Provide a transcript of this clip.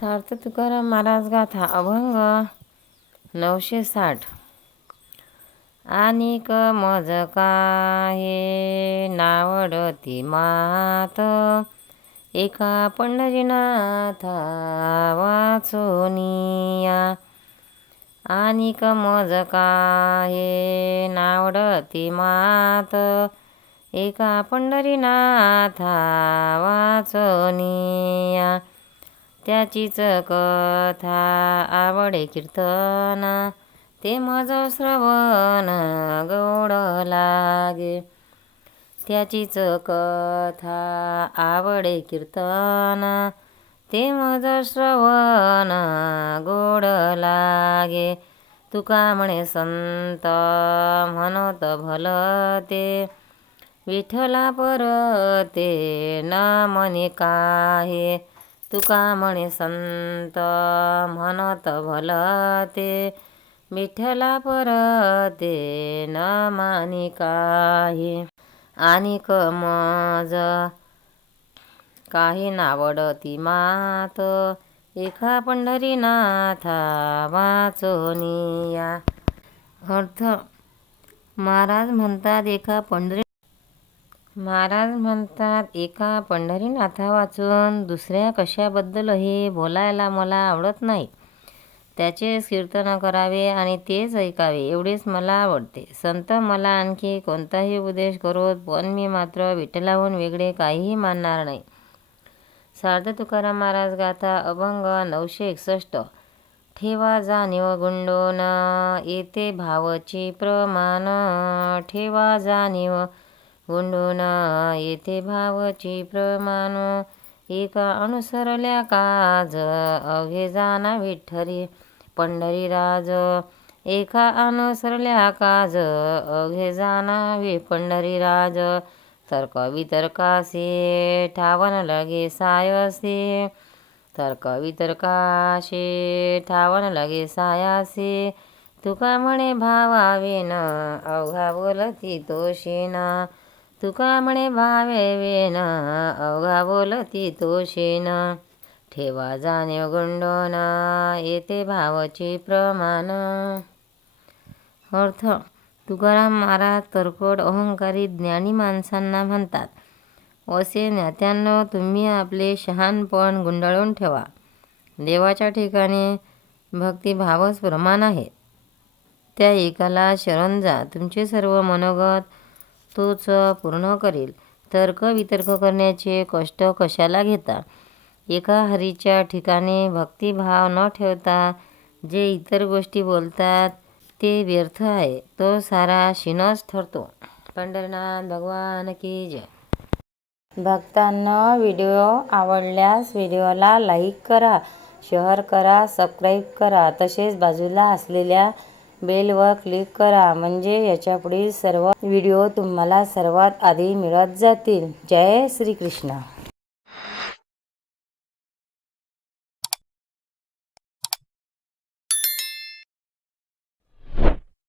सार्थ तुकाराम महाराज गाथा अभंग 960. आनिक मज काहे नावडती मात, एका पंढरीनाथा वाचोनिया. आनिक मज काहे नावडती मात, एका पंढरीनाथा वाचोनिया. त्याचीच कथा आवडे कीर्तन, ते मज श्रवण गोड लागे. त्याचीच कथा आवडे कीर्तन, ते मज श्रवण गोड लागे. तुका म्हणे संत म्हणत भलते, विठ्ठला परते न म्हणे काहे. तुका म्हणे संत म्हणत भलते, विठ्ठला परते न मानी काहे. आनिक मज काही नावडती मात, एका पंढरीनाथा वाचोनिया. अर्थ महाराज म्हणतात एका पंढरीनाथा वाचून दुसऱ्या कशाबद्दलही बोलायला मला आवडत नाही. त्याचेच कीर्तन करावे आणि तेच ऐकावे एवढेच मला आवडते. संत मला आणखी कोणताही उपदेश करोत, पण मी मात्र विठ्ठलाहून वेगळे काहीही मानणार नाही. सार्थ तुकाराम महाराज गाथा अभंग 961. ठेवा जाणीव गुंडोन येते भावची प्रमाण, ठेवा जाणीव गुंडून येते भावची प्रमाण. एका अनुसरल्या काज अवघे जाना विठ्ठली पंढरीराज, एका अनुसरल्या काज अवघे जाना पंढरीराज. तर्क वितर्कासे ठावन लगे सायसे, तर्क वितर्काशे ठावन लगे सायासे. तुका म्हणे भावावेन अवघा बोलती तोषेन, तुका म्हणे भावेन अवघा बोलती तोषेन. ठेवा जाणीव गुंडोन येते भावची प्रमाण. अर्थ तुकाराम महाराज तरफड अहंकारी ज्ञानी माणसांना म्हणतात, असे ज्ञात्यांनो, तुम्ही आपले शहाणपण गुंडाळून ठेवा. देवाच्या ठिकाणी भक्तिभावच प्रमाण आहे. त्या एकाला शरण जा, तुमचे सर्व मनोगत तोच पूर्ण करील. तर्क वितर्क करण्याचे कष्ट कशाला घेता. एका हरीच्या ठिकाणी भक्तिभाव न ठेवता जे इतर गोष्टी बोलतात ते व्यर्थ आहे, तो सारा शिनच ठरतो. पंढरीनाथ भगवान की जय. भक्तांनो, व्हिडिओ आवडल्यास व्हिडिओला लाईक करा, शेअर करा, सबस्क्राईब करा. तसेच बाजूला असलेल्या बेलवर क्लिक करा, म्हणजे याच्यापुढील सर्व व्हिडिओ तुम्हाला सर्वात आधी मिळत जातील. जय श्री कृष्ण.